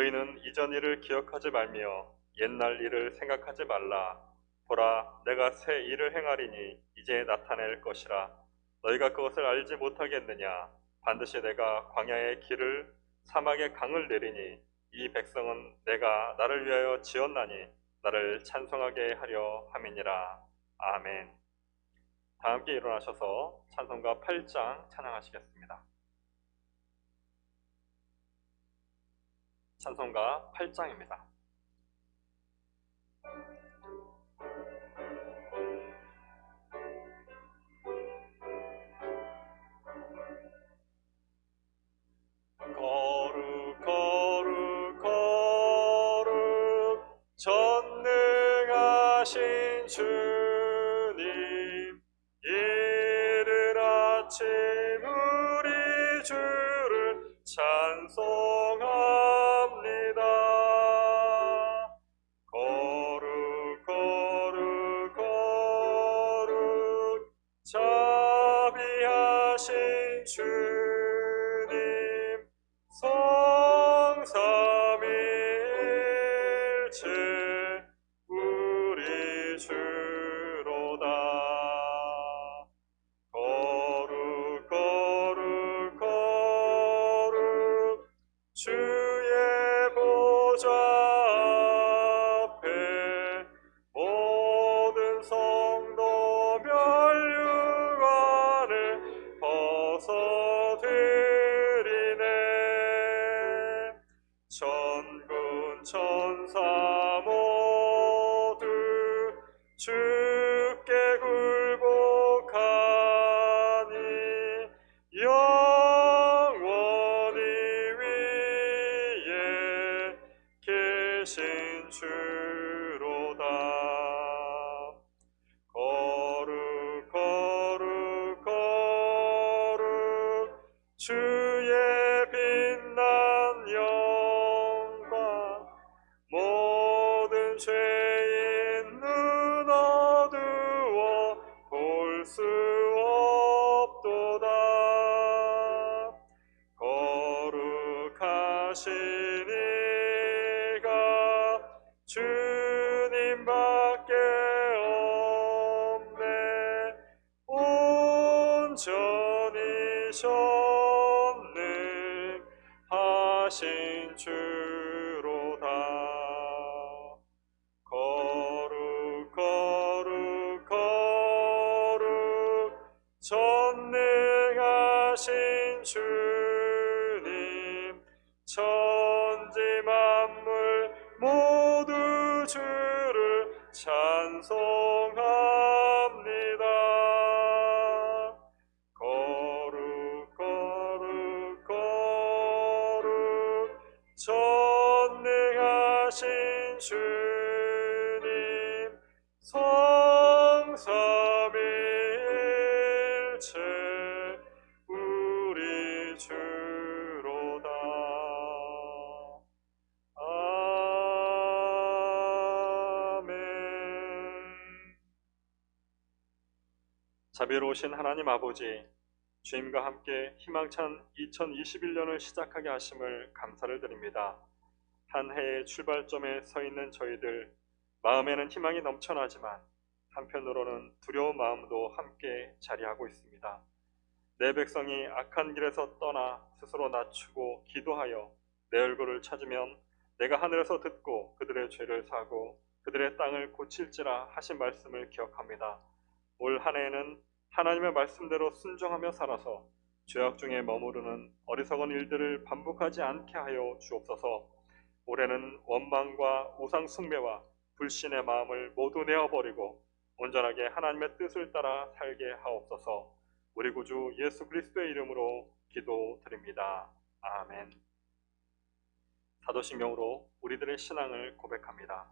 너희는 이전 일을 기억하지 말며 옛날 일을 생각하지 말라. 보라, 내가 새 일을 행하리니 이제 나타낼 것이라. 너희가 그것을 알지 못하겠느냐? 반드시 내가 광야의 길을 사막의 강을 내리니 이 백성은 내가 나를 위하여 지었나니 나를 찬송하게 하려 함이니라. 아멘. 다 함께 일어나셔서 찬송가 8장 찬양하시겠습니다. 찬송가 8장입니다. 거룩 거룩 거룩 전능하신 주님, 이른 아침 우리 주를 찬송합니다. 거룩 거룩 거룩 자비하신 주님, 성삼위일체 우리 주로다. 거룩 거룩 거룩 주의 보좌 앞에 모든 성도 멸류관을 벗어드리네. 천군 천사 모두 주께 굴복하니 영원히 위에 계신 주로다. 거룩 거룩 거룩 주의 빛난 영광, 모든 죄인 눈 어두워 볼 수 없도다. 거룩하신 이가 주님밖에 없네. 온전히 전능하신 주로다. 거룩 거룩 거룩 전능하신 주님, 천지 만물 모두 주를 찬송합니다. 거룩 거룩 거룩 전능하신 주님, 성삼위일체 우리 주로다. 아멘. 자비로우신 하나님 아버지, 주님과 함께 희망찬 2021년을 시작하게 하심을 감사를 드립니다. 한 해의 출발점에 서 있는 저희들, 마음에는 희망이 넘쳐나지만 한편으로는 두려운 마음도 함께 자리하고 있습니다. 내 백성이 악한 길에서 떠나 스스로 낮추고 기도하여 내 얼굴을 찾으면 내가 하늘에서 듣고 그들의 죄를 사고 그들의 땅을 고칠지라 하신 말씀을 기억합니다. 올 한 해에는 하나님의 말씀대로 순종하며 살아서 죄악 중에 머무르는 어리석은 일들을 반복하지 않게 하여 주옵소서. 올해는 원망과 우상 숭배와 불신의 마음을 모두 내어버리고 온전하게 하나님의 뜻을 따라 살게 하옵소서. 우리 구주 예수 그리스도의 이름으로 기도드립니다. 아멘. 사도신경으로 우리들의 신앙을 고백합니다.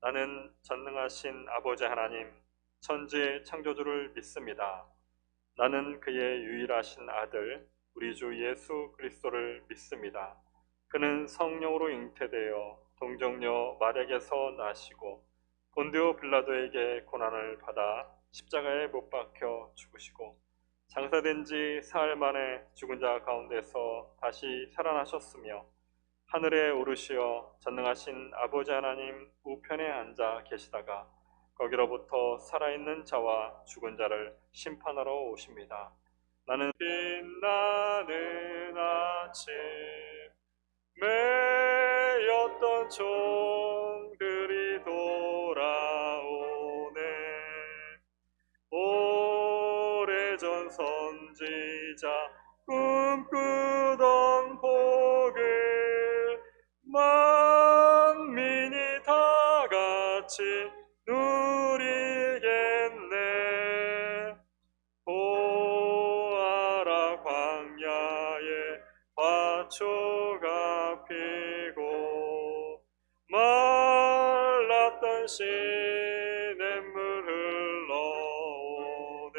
나는 전능하신 아버지 하나님, 천지의 창조주를 믿습니다. 나는 그의 유일하신 아들 우리 주 예수 그리스도를 믿습니다. 그는 성령으로 잉태되어 동정녀 마리아에게서 나시고 본디오 빌라도에게 고난을 받아 십자가에 못 박혀 죽으시고 장사된 지 사흘 만에 죽은 자 가운데서 다시 살아나셨으며 하늘에 오르시어 전능하신 아버지 하나님 우편에 앉아 계시다가 거기로부터 살아있는 자와 죽은 자를 심판하러 오십니다. 나는 빛나는 아침 매였던 종들이 돌아오네. 오래전 선지자 꿈꾸던 복을 만민이 다 같이 누리겠네. 보아라 광야에 화초가 피고 말랐던 시냇물 흘러오네.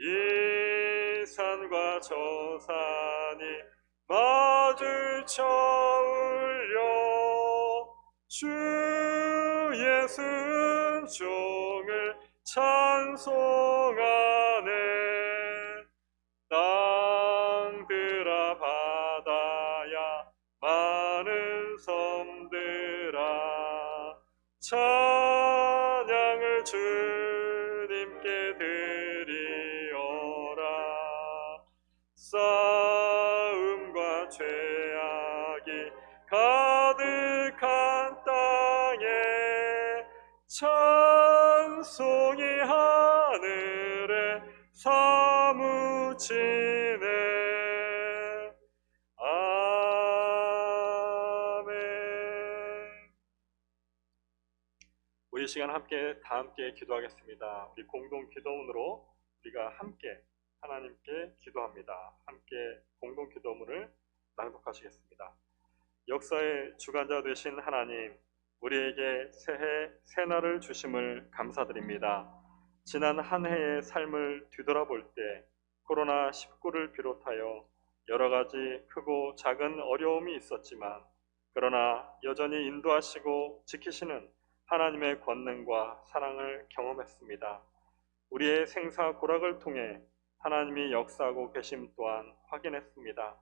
이 산과 저 산이 마주쳐 울려 주 예수 은총을 찬송하네. 땅들아 바다야 많은 섬들아 찬양을 주님께 드리어라. 싸움과 죄악이 가득한 땅에 찬송이 하늘에 사무치네. 아멘. 우리 시간 다 함께 기도하겠습니다. 우리 공동 기도문으로 우리가 함께 하나님께 기도합니다. 함께 공동 기도문을 낭독하시겠습니다. 역사의 주관자 되신 하나님, 우리에게 새해 새날을 주심을 감사드립니다. 지난 한 해의 삶을 뒤돌아볼 때 코로나19를 비롯하여 여러 가지 크고 작은 어려움이 있었지만 그러나 여전히 인도하시고 지키시는 하나님의 권능과 사랑을 경험했습니다. 우리의 생사고락을 통해 하나님이 역사하고 계심 또한 확인했습니다.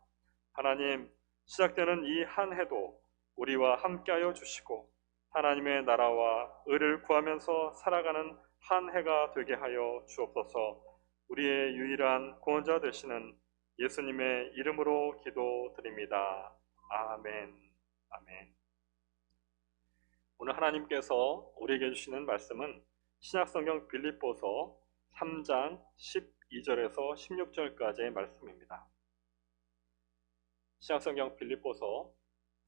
하나님, 시작되는 이 한 해도 우리와 함께하여 주시고 하나님의 나라와 의를 구하면서 살아가는 한 해가 되게 하여 주옵소서. 우리의 유일한 구원자 되시는 예수님의 이름으로 기도드립니다. 아멘. 아멘. 오늘 하나님께서 우리에게 주시는 말씀은 신약성경 빌립보서 3장 12절에서 16절까지의 말씀입니다. 신약성경 빌립보서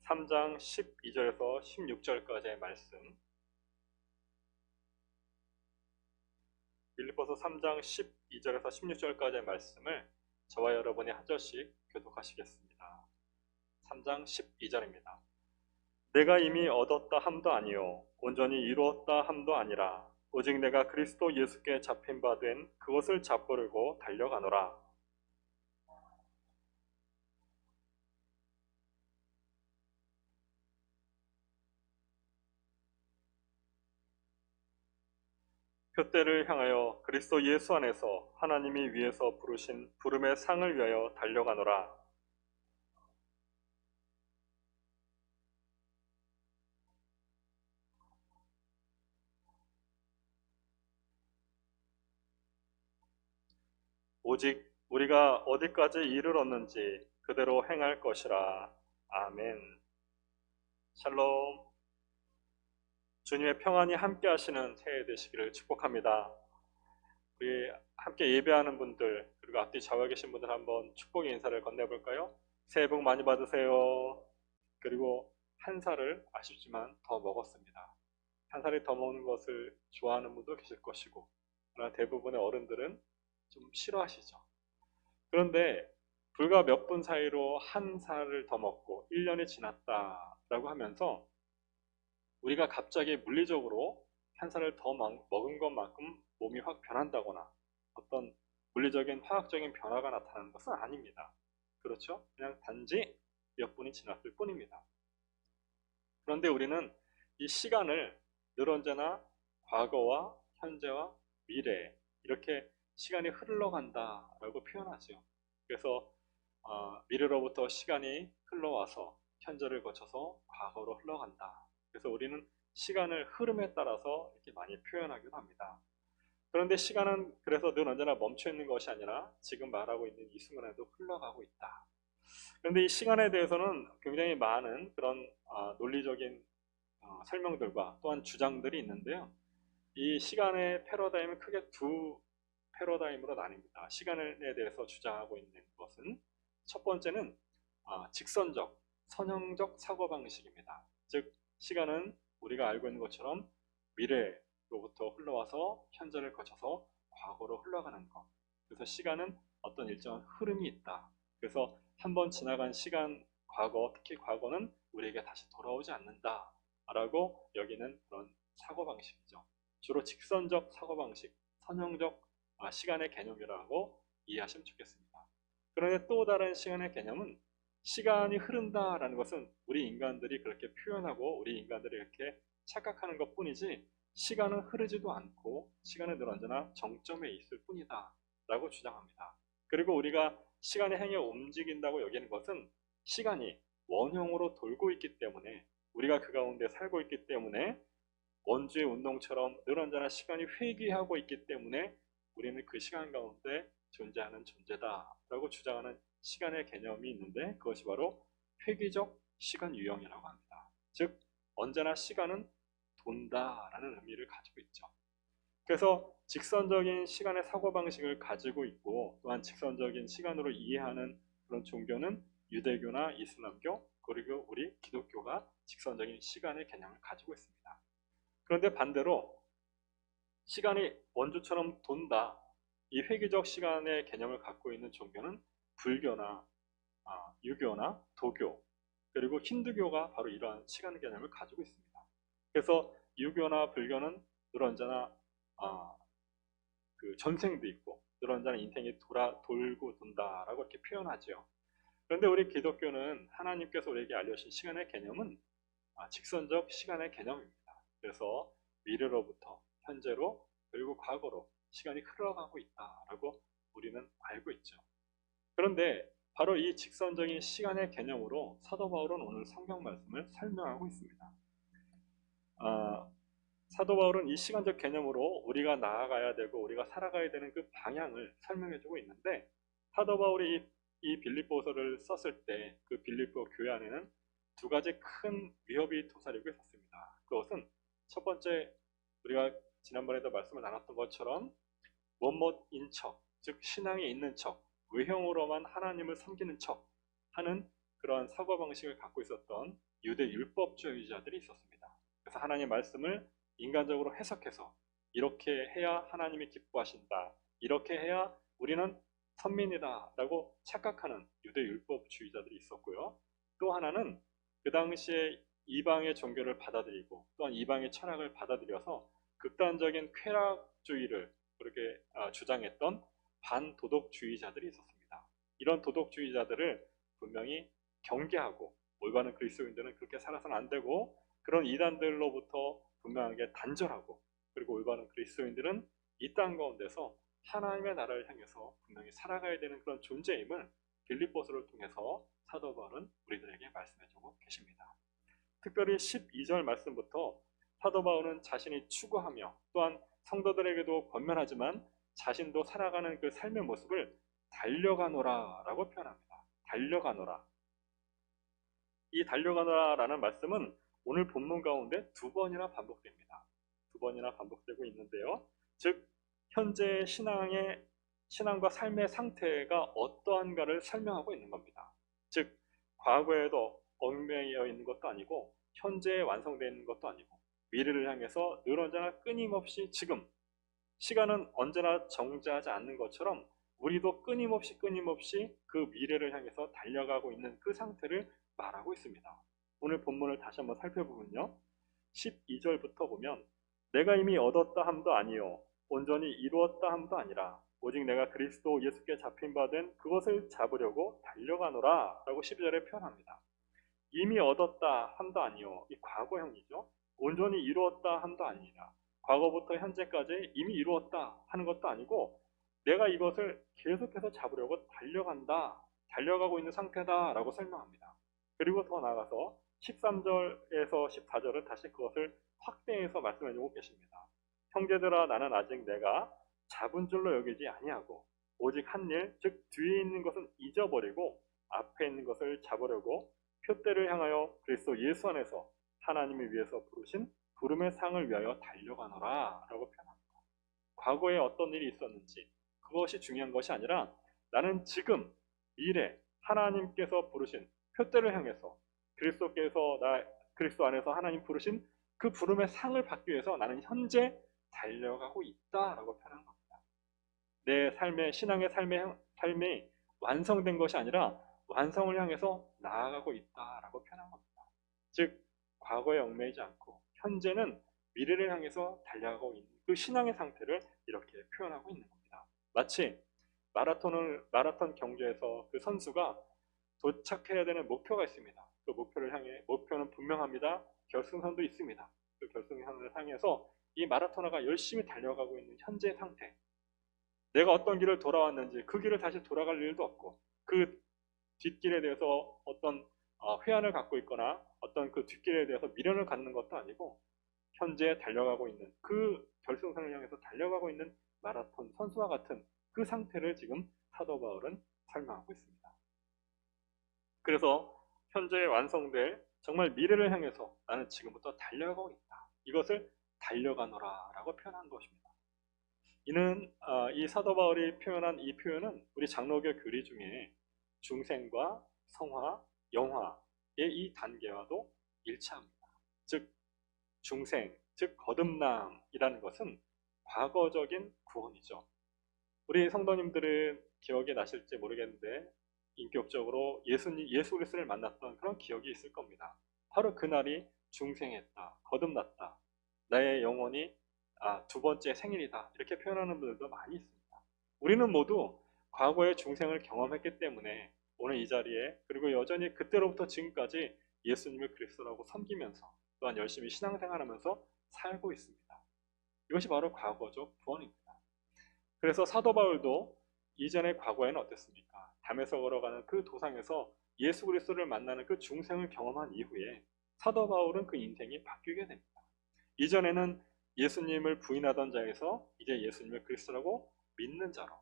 3장 12절에서 16절까지의 말씀. 빌립보서 3장 12절에서 16절까지의 말씀을 저와 여러분이 한 절씩 교독하시겠습니다. 3장 12절입니다. 내가 이미 얻었다 함도 아니요 온전히 이루었다 함도 아니라 오직 내가 그리스도 예수께 잡힌 바 된 그것을 잡으려고 달려가노라. 표대를 향하여 그리스도 예수 안에서 하나님이 위에서 부르신 부름의 상을 위하여 달려가노라. 오직 우리가 어디까지 이르렀는지 그대로 행할 것이라. 아멘. 샬롬. 주님의 평안이 함께 하시는 새해 되시기를 축복합니다. 우리 함께 예배하는 분들 그리고 앞뒤 좌우에 계신 분들 한번 축복의 인사를 건네볼까요? 새해 복 많이 받으세요. 그리고 한 살을 아쉽지만 더 먹었습니다. 한 살이 더 먹는 것을 좋아하는 분도 계실 것이고 그러나 대부분의 어른들은 좀 싫어하시죠. 그런데 불과 몇 분 사이로 한 살을 더 먹고 1년이 지났다라고 하면서 우리가 갑자기 물리적으로 한 살을 더 먹은 것만큼 몸이 확 변한다거나 어떤 물리적인 화학적인 변화가 나타나는 것은 아닙니다. 그렇죠? 그냥 단지 몇 분이 지났을 뿐입니다. 그런데 우리는 이 시간을 늘 언제나 과거와 현재와 미래 이렇게 시간이 흘러간다라고 표현하죠. 그래서 미래로부터 시간이 흘러와서 현재를 거쳐서 과거로 흘러간다. 그래서 우리는 시간을 흐름에 따라서 이렇게 많이 표현하기도 합니다. 그런데 시간은 그래서 늘 언제나 멈춰 있는 것이 아니라 지금 말하고 있는 이 순간에도 흘러가고 있다. 그런데 이 시간에 대해서는 굉장히 많은 그런 논리적인 설명들과 또한 주장들이 있는데요. 이 시간의 패러다임은 크게 두 패러다임으로 나뉩니다. 시간에 대해서 주장하고 있는 것은 첫 번째는 직선적, 선형적 사고방식입니다. 즉 시간은 우리가 알고 있는 것처럼 미래로부터 흘러와서 현재를 거쳐서 과거로 흘러가는 것. 그래서 시간은 어떤 일정한 흐름이 있다. 그래서 한번 지나간 시간, 과거, 특히 과거는 우리에게 다시 돌아오지 않는다 라고 여기는 그런 사고방식이죠. 주로 직선적 사고방식, 선형적 시간의 개념이라고 이해하시면 좋겠습니다. 그런데 또 다른 시간의 개념은 시간이 흐른다라는 것은 우리 인간들이 그렇게 표현하고 우리 인간들이 이렇게 착각하는 것 뿐이지 시간은 흐르지도 않고 시간은 늘 언제나 정점에 있을 뿐이다 라고 주장합니다. 그리고 우리가 시간의 행위가 움직인다고 여기는 것은 시간이 원형으로 돌고 있기 때문에 우리가 그 가운데 살고 있기 때문에 원주의 운동처럼 늘 언제나 시간이 회귀하고 있기 때문에 우리는 그 시간 가운데 존재하는 존재다 라고 주장하는 시간의 개념이 있는데 그것이 바로 회귀적 시간 유형이라고 합니다. 즉 언제나 시간은 돈다라는 의미를 가지고 있죠. 그래서 직선적인 시간의 사고방식을 가지고 있고 또한 직선적인 시간으로 이해하는 그런 종교는 유대교나 이슬람교 그리고 우리 기독교가 직선적인 시간의 개념을 가지고 있습니다. 그런데 반대로 시간이 원주처럼 돈다 이 회귀적 시간의 개념을 갖고 있는 종교는 불교나 유교나 도교 그리고 힌두교가 바로 이러한 시간 개념을 가지고 있습니다. 그래서 유교나 불교는 늘 언제나 그 전생도 있고 늘 언제나 인생이 돌고 돈다라고 이렇게 표현하죠. 그런데 우리 기독교는 하나님께서 우리에게 알려주신 시간의 개념은 직선적 시간의 개념입니다. 그래서 미래로부터 현재로 그리고 과거로 시간이 흘러가고 있다라고 우리는 알고 있죠. 그런데 바로 이 직선적인 시간의 개념으로 사도 바울은 오늘 성경 말씀을 설명하고 있습니다. 사도 바울은 이 시간적 개념으로 우리가 나아가야 되고 우리가 살아가야 되는 그 방향을 설명해주고 있는데 사도 바울이 이 빌립보서를 썼을 때 그 빌립보 교회 안에는 두 가지 큰 위협이 도사리고 있었습니다. 그것은 첫 번째 우리가 지난번에도 말씀을 나눴던 것처럼 뭐뭐인 척, 즉 신앙에 있는 척, 외형으로만 하나님을 섬기는 척 하는 그런 사고방식을 갖고 있었던 유대 율법주의자들이 있었습니다. 그래서 하나님의 말씀을 인간적으로 해석해서 이렇게 해야 하나님이 기뻐하신다, 이렇게 해야 우리는 선민이다 라고 착각하는 유대 율법주의자들이 있었고요. 또 하나는 그 당시에 이방의 종교를 받아들이고 또한 이방의 철학을 받아들여서 극단적인 쾌락주의를 그렇게 주장했던 반도덕주의자들이 있었습니다. 이런 도덕주의자들을 분명히 경계하고 올바른 그리스도인들은 그렇게 살아서는 안 되고 그런 이단들로부터 분명하게 단절하고 그리고 올바른 그리스도인들은 이 땅 가운데서 하나님의 나라를 향해서 분명히 살아가야 되는 그런 존재임을 빌립보서를 통해서 사도 바울은 우리들에게 말씀해주고 계십니다. 특별히 12절 말씀부터 사도 바울은 자신이 추구하며 또한 성도들에게도 권면하지만 자신도 살아가는 그 삶의 모습을 달려가노라 라고 표현합니다. 달려가노라. 이 달려가노라라는 말씀은 오늘 본문 가운데 두 번이나 반복됩니다. 두 번이나 반복되고 있는데요. 즉 현재 신앙과 삶의 상태가 어떠한가를 설명하고 있는 겁니다. 즉 과거에도 얽매여 있는 것도 아니고 현재에 완성되어 있는 것도 아니고 미래를 향해서 늘 언제나 끊임없이 지금 시간은 언제나 정지하지 않는 것처럼 우리도 끊임없이 그 미래를 향해서 달려가고 있는 그 상태를 말하고 있습니다. 오늘 본문을 다시 한번 살펴보면요. 12절부터 보면 내가 이미 얻었다 함도 아니요 온전히 이루었다 함도 아니라 오직 내가 그리스도 예수께 잡힌 바 된 그것을 잡으려고 달려가노라 라고 12절에 표현합니다. 이미 얻었다 함도 아니요 이 과거형이죠. 온전히 이루었다 함도 아니라 과거부터 현재까지 이미 이루었다 하는 것도 아니고 내가 이것을 계속해서 잡으려고 달려간다 달려가고 있는 상태다라고 설명합니다. 그리고 더 나아가서 13절에서 14절은 다시 그것을 확대해서 말씀해주고 계십니다. 형제들아 나는 아직 내가 잡은 줄로 여기지 아니하고 오직 한 일, 즉 뒤에 있는 것은 잊어버리고 앞에 있는 것을 잡으려고 표대를 향하여 그리스도 예수 안에서 하나님이 위해서 부르신 부름의 상을 위하여 달려가노라 라고 표현합니다. 과거에 어떤 일이 있었는지 그것이 중요한 것이 아니라 나는 지금 미래 하나님께서 부르신 표대를 향해서 그리스도 안에서 하나님 부르신 그 부름의 상을 받기 위해서 나는 현재 달려가고 있다라고 표현한 겁니다. 내 삶의 신앙의 삶이 완성된 것이 아니라 완성을 향해서 나아가고 있다라고 표현한 겁니다. 즉 과거에 얽매이지 않고 현재는 미래를 향해서 달려가고 있는 그 신앙의 상태를 이렇게 표현하고 있는 겁니다. 마치 마라톤 경주에서 그 선수가 도착해야 되는 목표가 있습니다. 그 목표를 향해 목표는 분명합니다. 결승선도 있습니다. 그 결승선을 향해서 이 마라토너가 열심히 달려가고 있는 현재 상태, 내가 어떤 길을 돌아왔는지 그 길을 다시 돌아갈 일도 없고 그 뒷길에 대해서 어떤 회한을 갖고 있거나 어떤 그 뒷길에 대해서 미련을 갖는 것도 아니고 현재 달려가고 있는 그 결승선을 향해서 달려가고 있는 마라톤 선수와 같은 그 상태를 지금 사도 바울은 설명하고 있습니다. 그래서 현재 완성될 정말 미래를 향해서 나는 지금부터 달려가고 있다. 이것을 달려가노라 라고 표현한 것입니다. 이는 이 사도 바울이 표현한 이 표현은 우리 장로교 교리 중에 중생과 성화, 영화의 이 단계와도 일치합니다. 즉 중생, 즉 거듭남이라는 것은 과거적인 구원이죠. 우리 성도님들은 기억이 나실지 모르겠는데 인격적으로 예수 그리스도를 만났던 그런 기억이 있을 겁니다. 바로 그날이 중생했다, 거듭났다, 나의 영혼이 두 번째 생일이다 이렇게 표현하는 분들도 많이 있습니다. 우리는 모두 과거의 중생을 경험했기 때문에 오늘 이 자리에 그리고 여전히 그때로부터 지금까지 예수님을 그리스도라고 섬기면서 또한 열심히 신앙생활하면서 살고 있습니다. 이것이 바로 과거적 구원입니다. 그래서 사도 바울도 이전의 과거에는 어땠습니까? 담에서 걸어가는 그 도상에서 예수 그리스도를 만나는 그 중생을 경험한 이후에 사도 바울은 그 인생이 바뀌게 됩니다. 이전에는 예수님을 부인하던 자에서 이제 예수님을 그리스도라고 믿는 자로,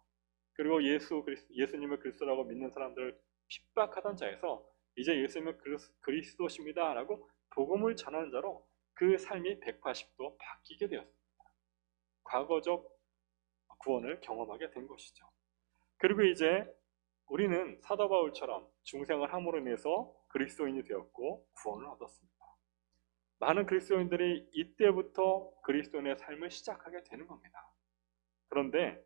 그리고 예수님을 그리스도라고 믿는 사람들을 핍박하던 자에서 이제 예수님은 그리스도십니다 라고 복음을 전하는 자로 그 삶이 180도 바뀌게 되었습니다. 과거적 구원을 경험하게 된 것이죠. 그리고 이제 우리는 사도 바울처럼 중생을 함으로 인해서 그리스도인이 되었고 구원을 얻었습니다. 많은 그리스도인들이 이때부터 그리스도인의 삶을 시작하게 되는 겁니다. 그런데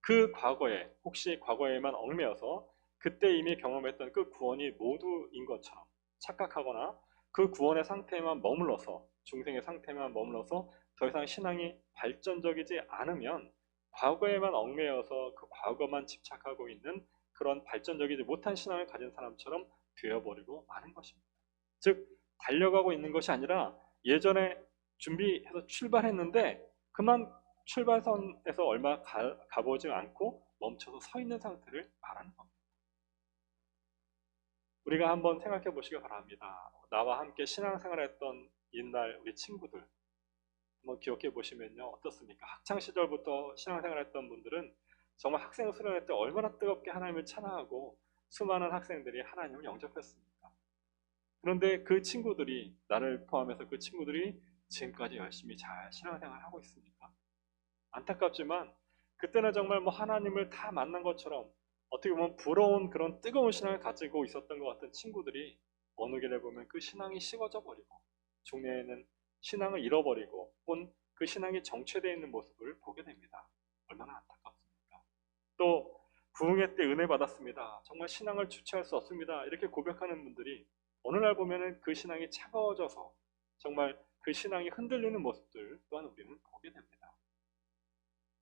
그 과거에 혹시 과거에만 얽매여서 그때 이미 경험했던 그 구원이 모두인 것처럼 착각하거나 그 구원의 상태에만 머물러서 중생의 상태에만 머물러서 더 이상 신앙이 발전적이지 않으면 과거에만 얽매여서 그 과거만 집착하고 있는 그런 발전적이지 못한 신앙을 가진 사람처럼 되어버리고 마는 것입니다. 즉 달려가고 있는 것이 아니라 예전에 준비해서 출발했는데 그만 출발선에서 얼마 가보지 않고 멈춰서 서 있는 상태를 말하는 겁니다. 우리가 한번 생각해 보시기 바랍니다. 나와 함께 신앙생활했던 옛날 우리 친구들 한번 기억해 보시면요 어떻습니까? 학창 시절부터 신앙생활했던 분들은 정말 학생 수련회 때 얼마나 뜨겁게 하나님을 찬양하고 수많은 학생들이 하나님을 영접했습니까? 그런데 그 친구들이 나를 포함해서 그 친구들이 지금까지 열심히 잘 신앙생활을 하고 있습니까? 안타깝지만 그때는 정말 뭐 하나님을 다 만난 것처럼 어떻게 보면 부러운 그런 뜨거운 신앙을 가지고 있었던 것 같은 친구들이 어느 길에 보면 그 신앙이 식어져 버리고 중년에는 신앙을 잃어버리고 혹은 그 신앙이 정체되어 있는 모습을 보게 됩니다. 얼마나 안타깝습니까? 또 부흥회 때 은혜 받았습니다. 정말 신앙을 주체할 수 없습니다. 이렇게 고백하는 분들이 어느 날 보면은 그 신앙이 차가워져서 정말 그 신앙이 흔들리는 모습들 또한 우리는 보게 됩니다.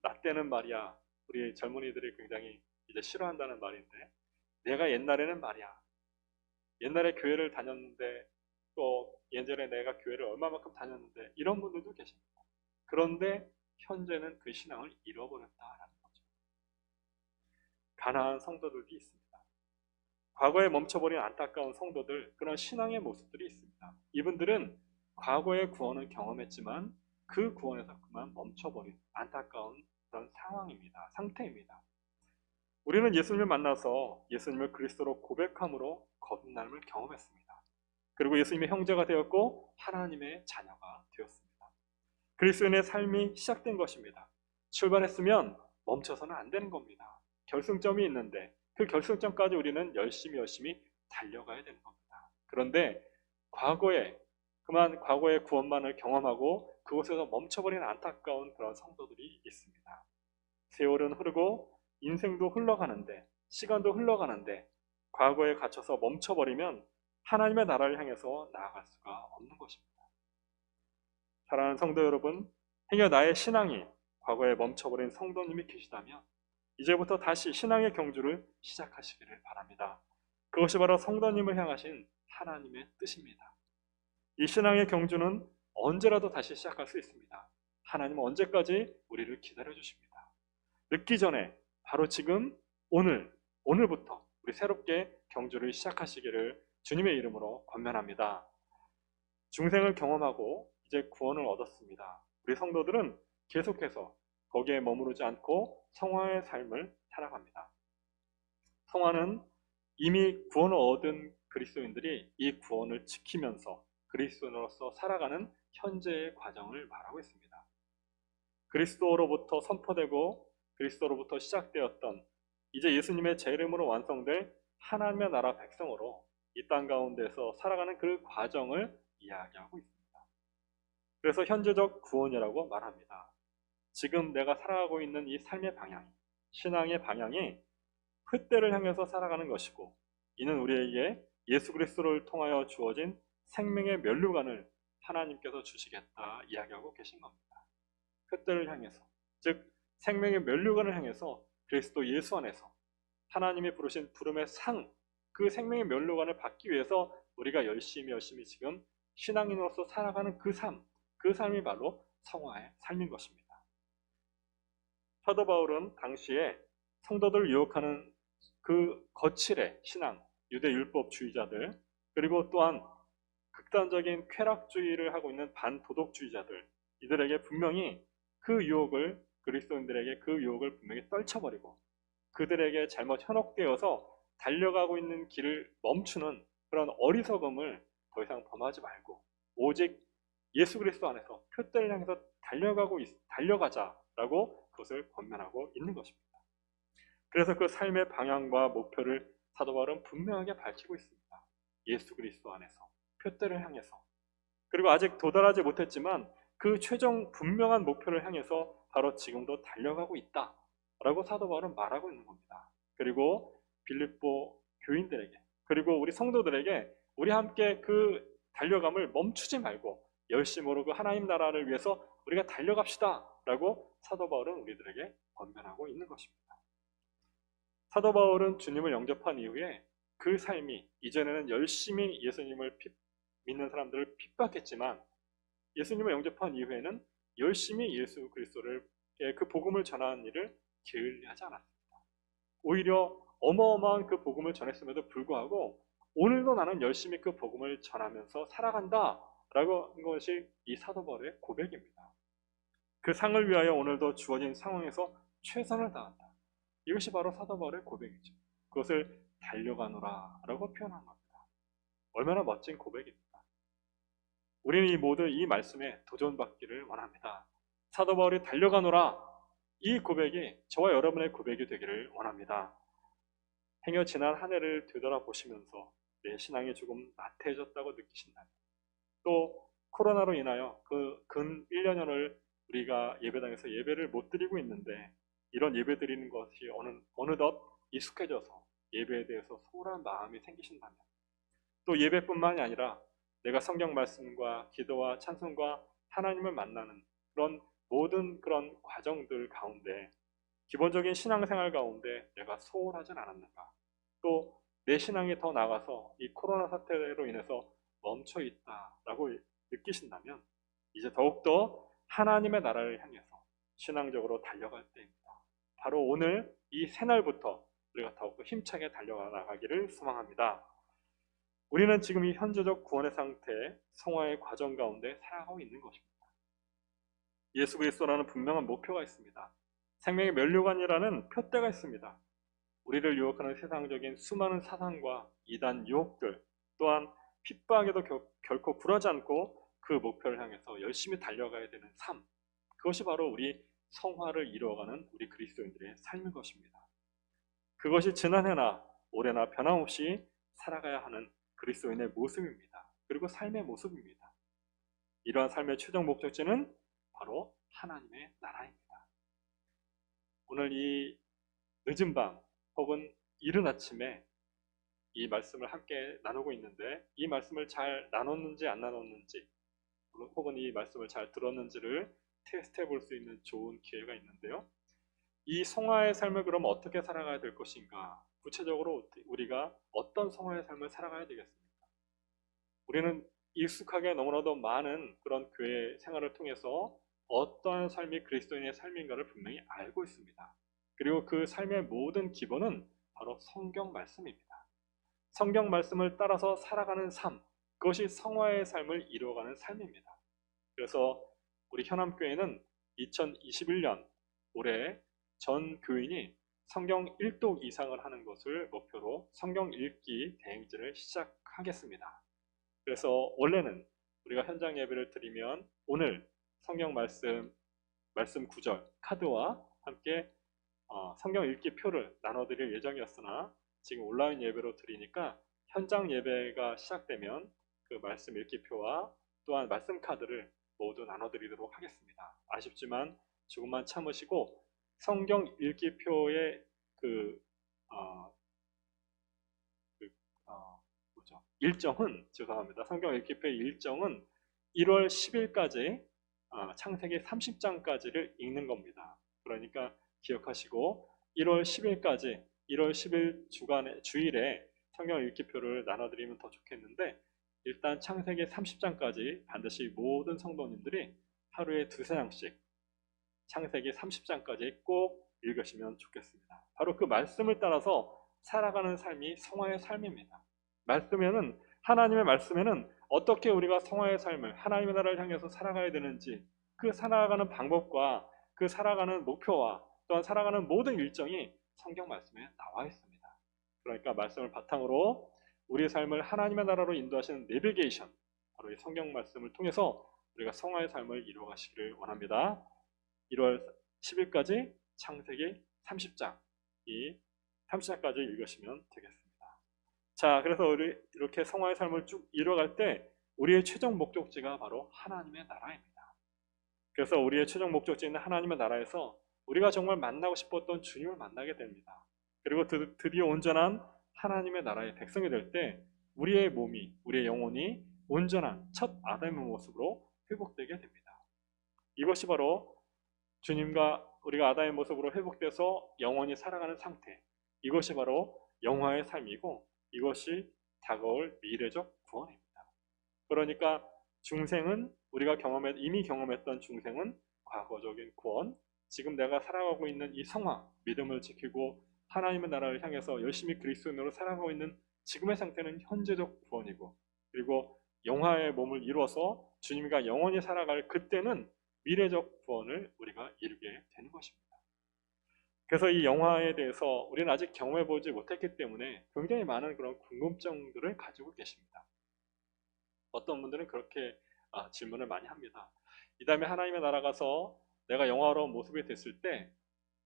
나 때는 말이야 우리 젊은이들이 굉장히 이제 싫어한다는 말인데 내가 옛날에는 말이야 옛날에 교회를 다녔는데 또 예전에 내가 교회를 얼마만큼 다녔는데 이런 분들도 계십니다. 그런데 현재는 그 신앙을 잃어버렸다라는 거죠. 가난한 성도들도 있습니다. 과거에 멈춰버린 안타까운 성도들, 그런 신앙의 모습들이 있습니다. 이분들은 과거의 구원을 경험했지만 그 구원에서 그만 멈춰버린 안타까운 그런 상황입니다. 상태입니다. 우리는 예수님을 만나서 예수님을 그리스도로 고백함으로 거듭남을 경험했습니다. 그리고 예수님의 형제가 되었고 하나님의 자녀가 되었습니다. 그리스도인의 삶이 시작된 것입니다. 출발했으면 멈춰서는 안 되는 겁니다. 결승점이 있는데 그 결승점까지 우리는 열심히 달려가야 되는 겁니다. 그런데 그만 과거의 구원만을 경험하고 그곳에서 멈춰버린 안타까운 그런 성도들이 있습니다. 세월은 흐르고 인생도 흘러가는데, 시간도 흘러가는데 과거에 갇혀서 멈춰버리면 하나님의 나라를 향해서 나아갈 수가 없는 것입니다. 사랑하는 성도 여러분, 행여 나의 신앙이 과거에 멈춰버린 성도님이 계시다면 이제부터 다시 신앙의 경주를 시작하시기를 바랍니다. 그것이 바로 성도님을 향하신 하나님의 뜻입니다. 이 신앙의 경주는 언제라도 다시 시작할 수 있습니다. 하나님은 언제까지 우리를 기다려 주십니다. 늦기 전에 바로 지금 오늘부터 우리 새롭게 경주를 시작하시기를 주님의 이름으로 권면합니다. 중생을 경험하고 이제 구원을 얻었습니다. 우리 성도들은 계속해서 거기에 머무르지 않고 성화의 삶을 살아갑니다. 성화는 이미 구원을 얻은 그리스도인들이 이 구원을 지키면서 그리스도인으로서 살아가는 현재의 과정을 말하고 있습니다. 그리스도로부터 선포되고 그리스도로부터 시작되었던 이제 예수님의 제 이름으로 완성될 하나님의 나라 백성으로 이 땅 가운데서 살아가는 그 과정을 이야기하고 있습니다. 그래서 현재적 구원이라고 말합니다. 지금 내가 살아가고 있는 이 삶의 방향, 신앙의 방향이 흑대를 향해서 살아가는 것이고, 이는 우리에게 예수 그리스도를 통하여 주어진 생명의 면류관을 하나님께서 주시겠다 이야기하고 계신 겁니다. 흑대를 향해서, 즉 생명의 면류관을 향해서 그리스도 예수 안에서 하나님이 부르신 부름의 상, 그 생명의 면류관을 받기 위해서 우리가 열심히 지금 신앙인으로서 살아가는 그 삶이 바로 성화의 삶인 것입니다. 사도 바울은 당시에 성도들을 유혹하는 그 거칠의 신앙, 유대 율법주의자들, 그리고 또한 극단적인 쾌락주의를 하고 있는 반도덕주의자들, 이들에게 분명히 그리스도인들에게 그 유혹을 분명히 떨쳐버리고 그들에게 잘못 현혹되어서 달려가고 있는 길을 멈추는 그런 어리석음을 더 이상 범하지 말고 오직 예수 그리스도 안에서 표대를 향해서 달려가자라고 그것을 권면하고 있는 것입니다. 그래서 그 삶의 방향과 목표를 사도 바울은 분명하게 밝히고 있습니다. 예수 그리스도 안에서 표대를 향해서, 그리고 아직 도달하지 못했지만 그 최종 분명한 목표를 향해서 바로 지금도 달려가고 있다라고 사도 바울은 말하고 있는 겁니다. 그리고 빌립보 교인들에게, 그리고 우리 성도들에게 우리 함께 그 달려감을 멈추지 말고 열심으로 그 하나님 나라를 위해서 우리가 달려갑시다 라고 사도 바울은 우리들에게 권면하고 있는 것입니다. 사도 바울은 주님을 영접한 이후에 그 삶이 이전에는 열심히 예수님을 믿는 사람들을 핍박했지만 예수님을 영접한 이후에는 열심히 예수 그리스도를 그 복음을 전하는 일을 게을리하지 않았습니다. 오히려 어마어마한 그 복음을 전했음에도 불구하고 오늘도 나는 열심히 그 복음을 전하면서 살아간다 라고 하는 것이 이 사도 바울의 고백입니다. 그 상을 위하여 오늘도 주어진 상황에서 최선을 다한다. 이것이 바로 사도 바울의 고백이죠. 그것을 달려가노라 라고 표현한 겁니다. 얼마나 멋진 고백입니까? 우리는 모두 이 말씀에 도전받기를 원합니다. 사도 바울이 달려가노라, 이 고백이 저와 여러분의 고백이 되기를 원합니다. 행여 지난 한 해를 되돌아보시면서 내 신앙이 조금 나태해졌다고 느끼신다면, 또 코로나로 인하여 그 근 1년여를 우리가 예배당에서 예배를 못 드리고 있는데 이런 예배 드리는 것이 어느덧 익숙해져서 예배에 대해서 소홀한 마음이 생기신다면, 또 예배뿐만이 아니라 내가 성경 말씀과 기도와 찬송과 하나님을 만나는 그런 모든 그런 과정들 가운데 기본적인 신앙생활 가운데 내가 소홀하진 않았는가, 또 내 신앙이 더 나아가서 이 코로나 사태로 인해서 멈춰 있다라고 느끼신다면 이제 더욱더 하나님의 나라를 향해서 신앙적으로 달려갈 때입니다. 바로 오늘 이 새날부터 우리가 더욱 힘차게 달려나가기를 소망합니다. 우리는 지금 이 현재적 구원의 상태, 성화의 과정 가운데 살아가고 있는 것입니다. 예수 그리스도라는 분명한 목표가 있습니다. 생명의 면류관이라는 표대가 있습니다. 우리를 유혹하는 세상적인 수많은 사상과 이단 유혹들, 또한 핍박에도 결코 굴하지 않고 그 목표를 향해서 열심히 달려가야 되는 삶, 그것이 바로 우리 성화를 이루어가는 우리 그리스도인들의 삶인 것입니다. 그것이 지난해나 올해나 변함없이 살아가야 하는 그리스도인의 모습입니다. 그리고 삶의 모습입니다. 이러한 삶의 최종 목적지는 바로 하나님의 나라입니다. 오늘 이 늦은 밤 혹은 이른 아침에 이 말씀을 함께 나누고 있는데, 이 말씀을 잘 나눴는지 안 나눴는지, 혹은 이 말씀을 잘 들었는지를 테스트해 볼 수 있는 좋은 기회가 있는데요. 이 성화의 삶을 그럼 어떻게 살아가야 될 것인가? 구체적으로 우리가 어떤 성화의 삶을 살아가야 되겠습니까? 우리는 익숙하게 너무나도 많은 그런 교회 생활을 통해서 어떠한 삶이 그리스도인의 삶인가를 분명히 알고 있습니다. 그리고 그 삶의 모든 기본은 바로 성경 말씀입니다. 성경 말씀을 따라서 살아가는 삶, 그것이 성화의 삶을 이루어가는 삶입니다. 그래서 우리 현암교회는 2021년 올해 전 교인이 성경 1독 이상을 하는 것을 목표로 성경 읽기 대행진을 시작하겠습니다. 그래서 원래는 우리가 현장 예배를 드리면 오늘 성경 말씀 구절 카드와 함께 성경 읽기 표를 나눠드릴 예정이었으나, 지금 온라인 예배로 드리니까 현장 예배가 시작되면 그 말씀 읽기 표와 또한 말씀 카드를 모두 나눠드리도록 하겠습니다. 아쉽지만 조금만 참으시고 성경 읽기 표의 일정은, 죄송합니다. 성경 읽기 표의 일정은 1월 10일까지 창세기 30장까지를 읽는 겁니다. 그러니까 기억하시고 1월 10일까지 1월 10일 주일에 성경 읽기표를 나눠드리면 더 좋겠는데, 일단 창세기 30장까지 반드시 모든 성도님들이 하루에 두세 장씩 창세기 30장까지 꼭 읽으시면 좋겠습니다. 바로 그 말씀을 따라서 살아가는 삶이 성화의 삶입니다. 하나님의 말씀에는 어떻게 우리가 성화의 삶을, 하나님의 나라를 향해서 살아가야 되는지, 그 살아가는 방법과 그 살아가는 목표와 또한 살아가는 모든 일정이 성경 말씀에 나와 있습니다. 그러니까 말씀을 바탕으로 우리의 삶을 하나님의 나라로 인도하시는 내비게이션, 바로 이 성경 말씀을 통해서 우리가 성화의 삶을 이루어가시기를 원합니다. 1월 10일까지 창세기 30장, 이 30장까지 읽으시면 되겠습니다. 자, 그래서 우리 이렇게 성화의 삶을 쭉 이루어갈 때 우리의 최종 목적지가 바로 하나님의 나라입니다. 그래서 우리의 최종 목적지인 하나님의 나라에서 우리가 정말 만나고 싶었던 주님을 만나게 됩니다. 그리고 드디어 온전한 하나님의 나라의 백성이 될 때 우리의 몸이, 우리의 영혼이 온전한 첫 아담의 모습으로 회복되게 됩니다. 이것이 바로 주님과 우리가 아담의 모습으로 회복돼서 영원히 살아가는 상태, 이것이 바로 영화의 삶이고, 이것이 다가올 미래적 구원입니다. 그러니까 중생은 우리가 이미 경험했던 중생은 과거적인 구원, 지금 내가 살아가고 있는 이 성화, 믿음을 지키고 하나님의 나라를 향해서 열심히 그리스도인으로 살아가고 있는 지금의 상태는 현재적 구원이고, 그리고 영화의 몸을 이루어서 주님과 영원히 살아갈 그때는 미래적 구원을 우리가 이루게 되는 것입니다. 그래서 이 영화에 대해서 우리는 아직 경험해보지 못했기 때문에 굉장히 많은 그런 궁금증들을 가지고 계십니다. 어떤 분들은 그렇게 질문을 많이 합니다. 이 다음에 하나님의 나라 가서 내가 영화로운 모습이 됐을 때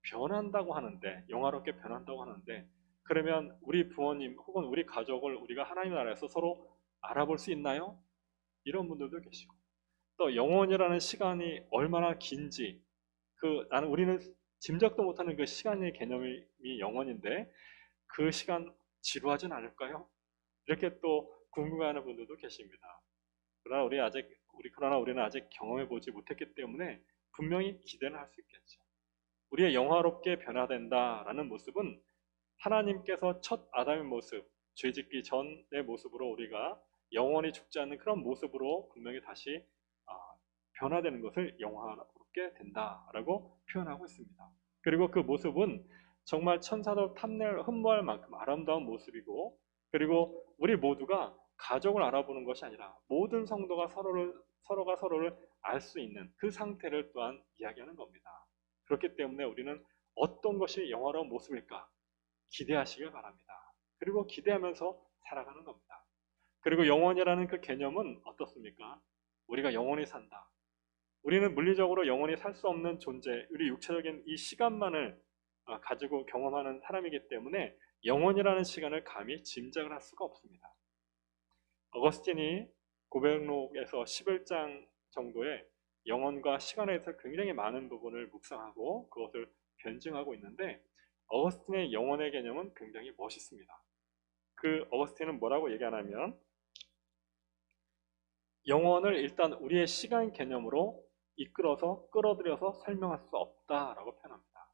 변한다고 하는데, 영화롭게 변한다고 하는데, 그러면 우리 부모님 혹은 우리 가족을 우리가 하나님의 나라에서 서로 알아볼 수 있나요? 이런 분들도 계시고, 또 영원이라는 시간이 얼마나 긴지, 우리는 짐작도 못하는 그 시간의 개념이 영원인데 그 시간 지루하진 않을까요? 이렇게 또 궁금해하는 분들도 계십니다. 그러나 우리는 아직 경험해보지 못했기 때문에 분명히 기대는 할 수 있겠죠. 우리의 영화롭게 변화된다라는 모습은 하나님께서 첫 아담의 모습, 죄짓기 전의 모습으로 우리가 영원히 죽지 않는 그런 모습으로 분명히 다시 변화되는 것을 영화롭게 된다라고 표현하고 있습니다. 그리고 그 모습은 정말 천사도 탐낼 흠모할 만큼 아름다운 모습이고, 그리고 우리 모두가 가족을 알아보는 것이 아니라 모든 성도가 서로가 서로를 알 수 있는 그 상태를 또한 이야기하는 겁니다. 그렇기 때문에 우리는 어떤 것이 영화로운 모습일까 기대하시길 바랍니다. 그리고 기대하면서 살아가는 겁니다. 그리고 영원이라는 그 개념은 어떻습니까? 우리가 영원히 산다. 우리는 물리적으로 영원히 살 수 없는 존재, 우리 육체적인 이 시간만을 가지고 경험하는 사람이기 때문에 영원이라는 시간을 감히 짐작을 할 수가 없습니다. 어거스틴이 고백록에서 11장 정도의 영혼과 시간에 대해서 굉장히 많은 부분을 묵상하고 그것을 변증하고 있는데, 어거스틴의 영혼의 개념은 굉장히 멋있습니다. 그 어거스틴은 뭐라고 얘기하냐면, 영혼을 일단 우리의 시간 개념으로 이끌어서 끌어들여서 설명할 수 없다라고 표현합니다.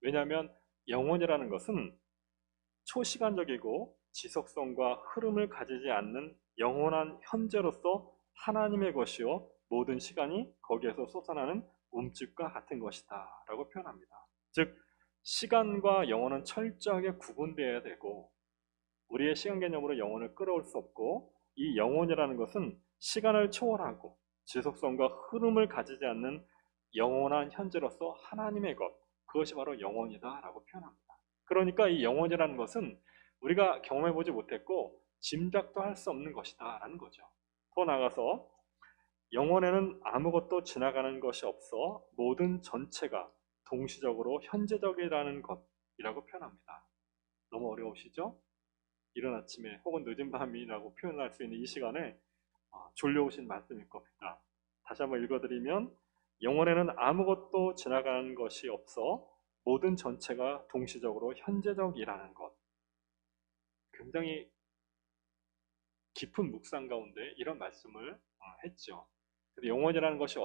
왜냐하면 영혼이라는 것은 초시간적이고 지속성과 흐름을 가지지 않는 영원한 현재로서 하나님의 것이요 모든 시간이 거기에서 솟아나는 움집과 같은 것이다 라고 표현합니다. 즉 시간과 영혼은 철저하게 구분되어야 되고, 우리의 시간 개념으로 영혼을 끌어올 수 없고, 이 영혼이라는 것은 시간을 초월하고 지속성과 흐름을 가지지 않는 영원한 현재로서 하나님의 것, 그것이 바로 영혼이다 라고 표현합니다. 그러니까 이 영혼이라는 것은 우리가 경험해보지 못했고 짐작도 할 수 없는 것이다 라는 거죠. 더 나아가서 영혼에는 아무것도 지나가는 것이 없어 모든 전체가 동시적으로 현재적이라는 것이라고 표현합니다. 너무 어려우시죠? 이른 아침에 혹은 늦은 밤이라고 표현할 수 있는 이 시간에 졸려오신 말씀일 겁니다. 다시 한번 읽어드리면, 영혼에는 아무것도 지나가는 것이 없어 모든 전체가 동시적으로 현재적이라는 것. 굉장히 깊은 묵상 가운데 이런 말씀을 했죠. 영혼이라는 것이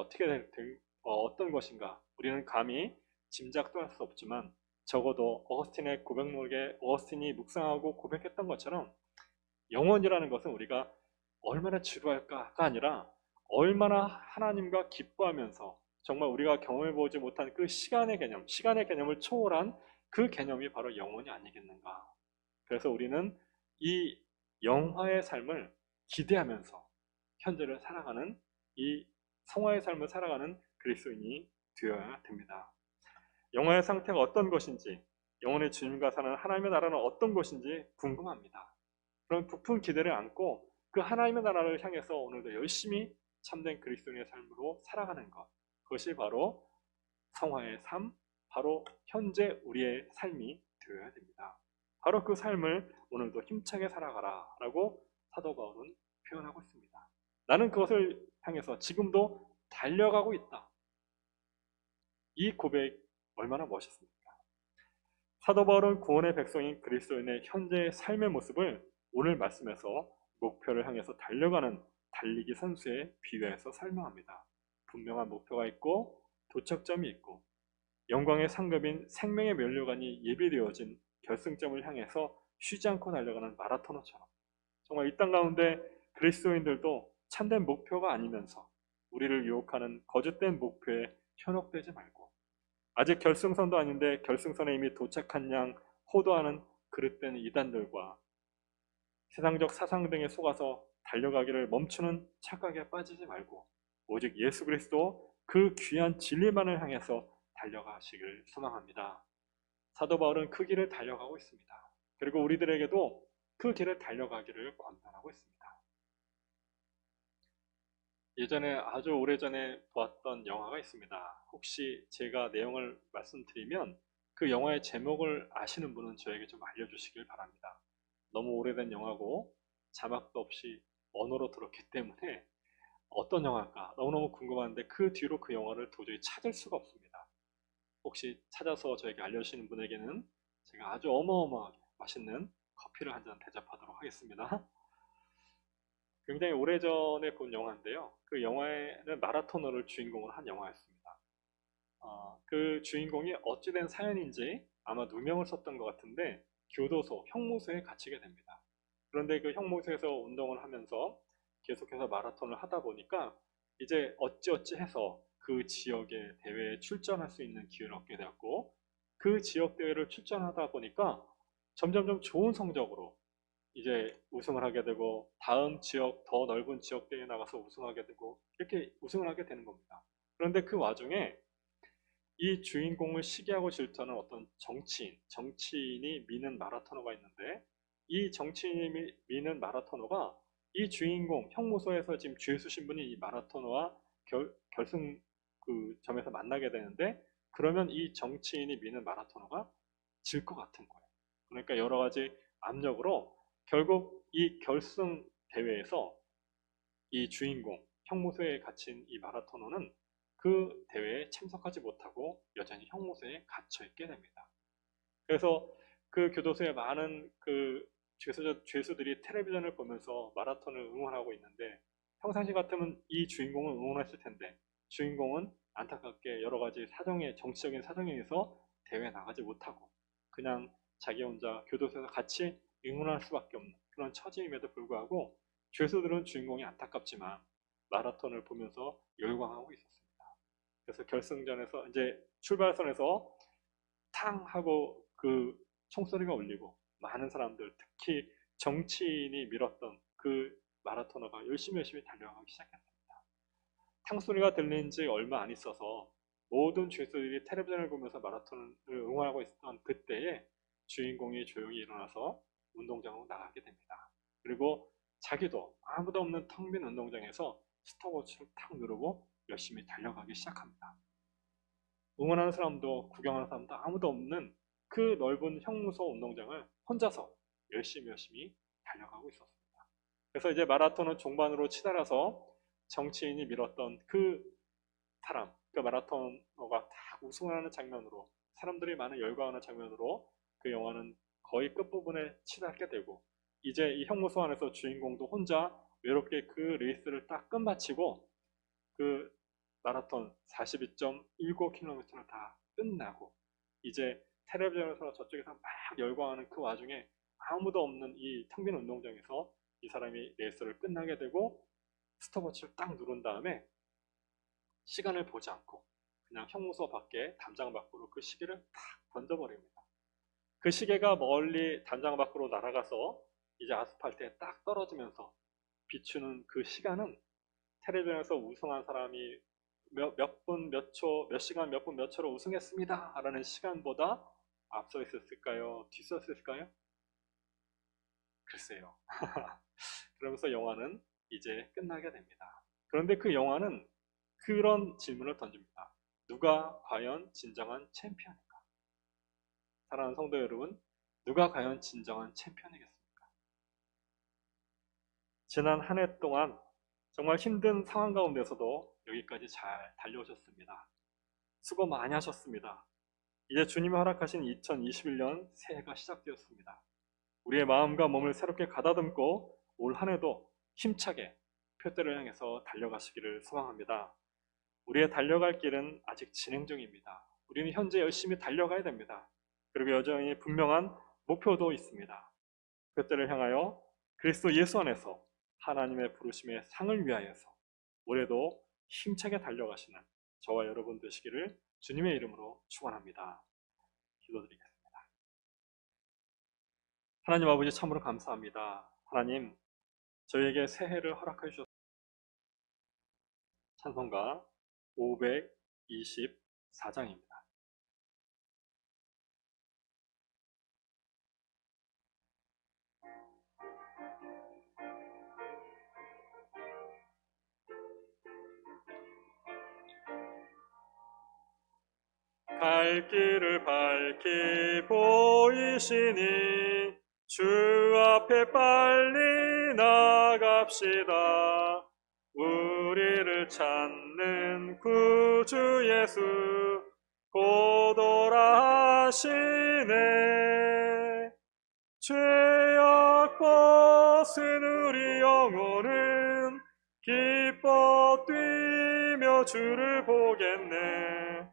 어떤 것인가 우리는 감히 짐작도 할 수 없지만, 적어도 어거스틴의 고백록에 어거스틴이 묵상하고 고백했던 것처럼 영혼이라는 것은 우리가 얼마나 지루할까가 아니라 얼마나 하나님과 기뻐하면서 정말 우리가 경험해보지 못한 그 시간의 개념을 초월한 그 개념이 바로 영혼이 아니겠는가. 그래서 우리는 이 영화의 삶을 기대하면서 현재를 살아가는, 이 성화의 삶을 살아가는 그리스도인이 되어야 됩니다. 영혼의 상태가 어떤 것인지, 영혼의 주님과 사는 하나님의 나라는 어떤 것인지 궁금합니다. 그런 부푼 기대를 안고 그 하나님의 나라를 향해서 오늘도 열심히 참된 그리스도인의 삶으로 살아가는 것, 그것이 바로 성화의 삶, 바로 현재 우리의 삶이 되어야 됩니다. 바로 그 삶을 오늘도 힘차게 살아가라 라고 사도 바울은 표현하고 있습니다. 나는 그것을 향해서 지금도 달려가고 있다. 이 고백 얼마나 멋있습니까? 사도 바울은 구원의 백성인 그리스도인의 현재의 삶의 모습을 오늘 말씀에서 목표를 향해서 달려가는 달리기 선수에 비유해서 설명합니다. 분명한 목표가 있고 도착점이 있고 영광의 상급인 생명의 면류관이 예비되어진 결승점을 향해서 쉬지 않고 달려가는 마라토너처럼, 정말 이 땅 가운데 그리스도인들도 참된 목표가 아니면서 우리를 유혹하는 거짓된 목표에 현혹되지 말고, 아직 결승선도 아닌데 결승선에 이미 도착한 양 호도하는 그릇된 이단들과 세상적 사상 등에 속아서 달려가기를 멈추는 착각에 빠지지 말고 오직 예수 그리스도 그 귀한 진리만을 향해서 달려가시길 소망합니다. 사도 바울은 그 길을 달려가고 있습니다. 그리고 우리들에게도 그 길을 달려가기를 권면하고 있습니다. 예전에 아주 오래전에 보았던 영화가 있습니다. 혹시 제가 내용을 말씀드리면 그 영화의 제목을 아시는 분은 저에게 좀 알려주시길 바랍니다. 너무 오래된 영화고 자막도 없이 언어로 들었기 때문에 어떤 영화일까 너무너무 궁금한데 그 뒤로 그 영화를 도저히 찾을 수가 없습니다. 혹시 찾아서 저에게 알려주시는 분에게는 제가 아주 어마어마하게 맛있는 커피를 한 잔 대접하도록 하겠습니다. 굉장히 오래전에 본 영화인데요. 그 영화에는 마라토너를 주인공으로 한 영화였습니다. 그 주인공이 어찌된 사연인지 아마 누명을 썼던 것 같은데 교도소, 형무소에 갇히게 됩니다. 그런데 그 형무소에서 운동을 하면서 계속해서 마라톤을 하다 보니까 이제 어찌어찌 해서 그 지역의 대회에 출전할 수 있는 기회를 얻게 되었고, 그 지역 대회를 출전하다 보니까 점점점 좋은 성적으로 이제 우승을 하게 되고, 다음 지역, 더 넓은 지역 대회에 나가서 우승하게 되고, 이렇게 우승을 하게 되는 겁니다. 그런데 그 와중에 이 주인공을 시기하고 질투하는 어떤 정치인이 미는 마라토너가 있는데, 이 정치인이 미는 마라토너가 이 주인공 형무소에서 지금 죄수신 분이 이 마라토너와 결승 그 점에서 만나게 되는데, 그러면 이 정치인이 미는 마라토너가 질 것 같은 거예요. 그러니까 여러 가지 압력으로 결국 이 결승 대회에서 이 주인공 형무소에 갇힌 이 마라토너는 그 대회에 참석하지 못하고 여전히 형무소에 갇혀 있게 됩니다. 그래서 그 교도소에 많은 그 죄수들이 텔레비전을 보면서 마라톤을 응원하고 있는데, 평상시 같으면 이 주인공을 응원했을 텐데 주인공은 안타깝게 여러 가지 정치적인 사정에 의해서 대회에 나가지 못하고 그냥 자기 혼자 교도소에서 같이 응원할 수밖에 없는 그런 처지임에도 불구하고, 죄수들은 주인공이 안타깝지만 마라톤을 보면서 열광하고 있었습니다. 그래서 결승전에서 이제 출발선에서 탕 하고 그 총소리가 울리고, 많은 사람들, 특히 정치인이 밀었던 그 마라토너가 열심히 달려가기 시작했습니다. 탕 소리가 들린 지 얼마 안 있어서 모든 죄수들이 텔레비전을 보면서 마라톤을 응원하고 있었던 그때에 주인공이 조용히 일어나서 운동장으로 나가게 됩니다. 그리고 자기도 아무도 없는 텅 빈 운동장에서 스톱워치를 탁 누르고 열심히 달려가기 시작합니다. 응원하는 사람도 구경하는 사람도 아무도 없는 그 넓은 형무소 운동장을 혼자서 열심히 달려가고 있었습니다. 그래서 이제 마라톤은 종반으로 치달아서 정치인이 밀었던 그 사람, 그 마라토너가 딱 우승을 하는 장면으로, 사람들이 많은 열광하는 장면으로 그 영화는 거의 끝부분에 치닫게 되고, 이제 이 형무소 안에서 주인공도 혼자 외롭게 그 레이스를 딱 끝마치고 그 마라톤 42.19km를 다 끝나고, 이제 텔레비전에서 저쪽에서 막 열광하는 그 와중에 아무도 없는 이 텅 빈 운동장에서 이 사람이 레이스를 끝나게 되고, 스톱워치를 딱 누른 다음에 시간을 보지 않고 그냥 형무소 밖에 담장 밖으로 그 시계를 탁 던져버립니다. 그 시계가 멀리 담장 밖으로 날아가서 이제 아스팔트에 딱 떨어지면서 비추는 그 시간은 텔레비전에서 우승한 사람이 몇 분, 몇 초, 몇 시간, 몇 분, 몇 초로 우승했습니다 라는 시간보다 앞서 있었을까요? 뒤서 있었을까요? 글쎄요. 그러면서 영화는 이제 끝나게 됩니다. 그런데 그 영화는 그런 질문을 던집니다. 누가 과연 진정한 챔피언인가? 사랑하는 성도 여러분, 누가 과연 진정한 챔피언이겠습니까? 지난 한 해 동안 정말 힘든 상황 가운데서도 여기까지 잘 달려오셨습니다. 수고 많이 하셨습니다. 이제 주님이 허락하신 2021년 새해가 시작되었습니다. 우리의 마음과 몸을 새롭게 가다듬고 올 한 해도 힘차게 표대를 향해서 달려가시기를 소망합니다. 우리의 달려갈 길은 아직 진행 중입니다. 우리는 현재 열심히 달려가야 됩니다. 그리고 여전히 분명한 목표도 있습니다. 그때를 향하여 그리스도 예수 안에서 하나님의 부르심의 상을 위하여서 올해도 힘차게 달려가시는 저와 여러분 되시기를 주님의 이름으로 축원합니다. 기도드리겠습니다. 하나님 아버지, 참으로 감사합니다. 하나님, 저희에게 새해를 허락해 주셔서 찬송가 524장입니다. 갈 길을 밝히 보이시니 주 앞에 빨리 나갑시다. 우리를 찾는 구주 예수 곧 오라 하시네. 죄악 벗은 우리 영혼은 기뻐 뛰며 주를 보겠네.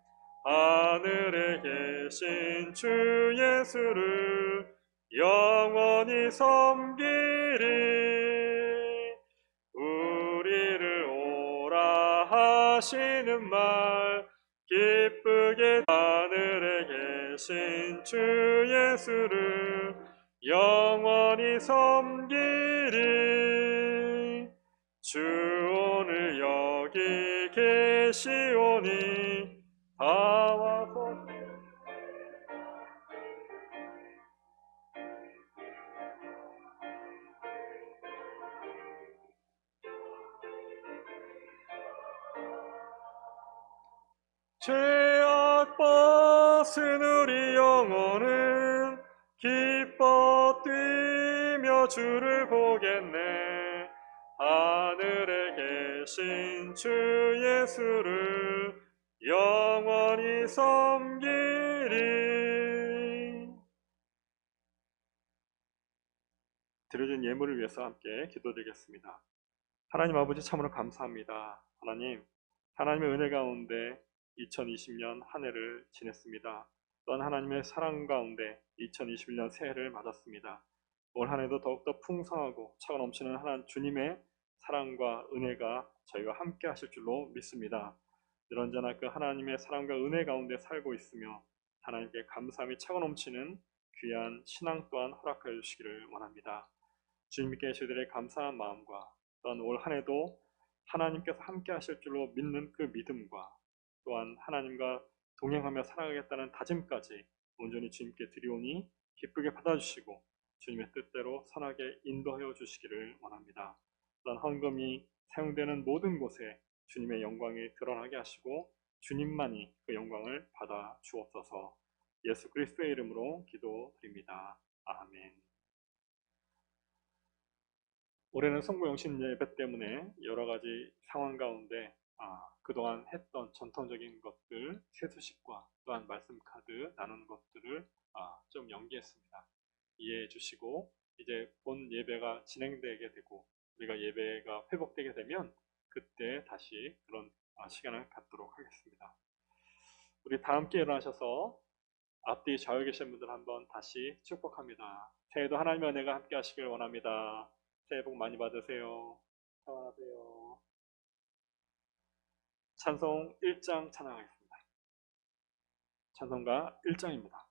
하늘에 계신 주 예수를 영원히 섬기리. 우리를 오라 하시는 말 기쁘게 하늘에 계신 계신 주 예수를 영원히 섬기리. 주 오늘 여기 계시오니 다 와서 죄악 벗은 우리 영혼은 기뻐 뛰며 주를 보겠네. 하늘에 계신 주 예수를 영원히 섬기리. 드려진 예물을 위해서 함께 기도드리겠습니다. 하나님 아버지 참으로 감사합니다. 하나님의 은혜 가운데 2020년 한 해를 지냈습니다. 또한 하나님의 사랑 가운데 2021년 새해를 맞았습니다. 올 한 해도 더욱더 풍성하고 차가 넘치는 하나님 주님의 사랑과 은혜가 저희와 함께 하실 줄로 믿습니다. 늘 언제나 그 하나님의 사랑과 은혜 가운데 살고 있으며 하나님께 감사함이 차가 넘치는 귀한 신앙 또한 허락하여 주시기를 원합니다. 주님께 저희들의 감사한 마음과 또한 올 한 해도 하나님께서 함께 하실 줄로 믿는 그 믿음과 또한 하나님과 동행하며 살아가겠다는 다짐까지 온전히 주님께 드리오니 기쁘게 받아주시고 주님의 뜻대로 선하게 인도하여 주시기를 원합니다. 또한 헌금이 사용되는 모든 곳에 주님의 영광이 드러나게 하시고 주님만이 그 영광을 받아 주옵소서. 예수 그리스도의 이름으로 기도드립니다. 아멘. 올해는 성부영신 예배 때문에 여러 가지 상황 가운데 그동안 했던 전통적인 것들, 세수식과 또한 말씀 카드 나누는 것들을 좀 연기했습니다. 이해해 주시고 이제 본 예배가 진행되게 되고 우리가 예배가 회복되게 되면 그때 다시 그런 시간을 갖도록 하겠습니다. 우리 다 함께 일어나셔서 앞뒤 좌우에 계신 분들 한번 다시 축복합니다. 새해도 하나님의 은혜가 함께 하시길 원합니다. 새해 복 많이 받으세요. 평안하세요. 찬송 1장 찬양하겠습니다. 찬송가 1장입니다.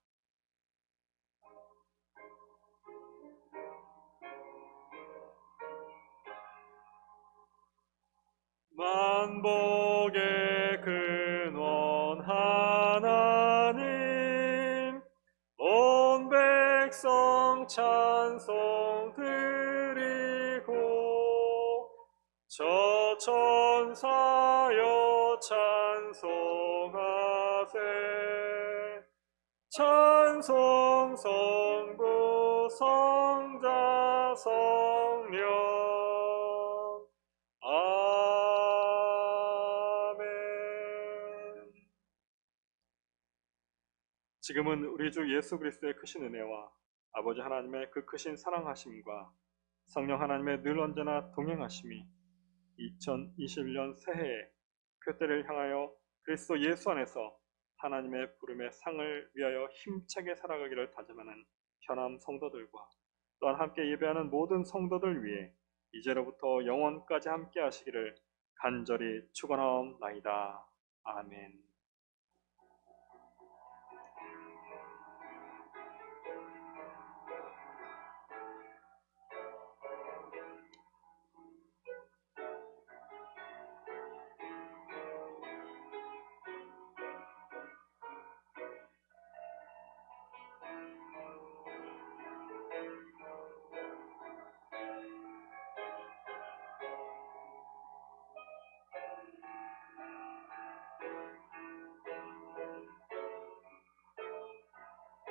만복의 근원 하나님, 온 백성 찬송 드리고 저 천사여 찬송하세. 찬송 성부 성자 성령. 아멘. 지금은 우리 주 예수 그리스도의 크신 은혜와 아버지 하나님의 그 크신 사랑하심과 성령 하나님의 늘 언제나 동행하심이 2021년 새해에 그때를 향하여 그리스도 예수 안에서 하나님의 부름의 상을 위하여 힘차게 살아가기를 다짐하는 현암 성도들과 또한 함께 예배하는 모든 성도들 위해 이제로부터 영원까지 함께 하시기를 간절히 축원하옵나이다. 아멘.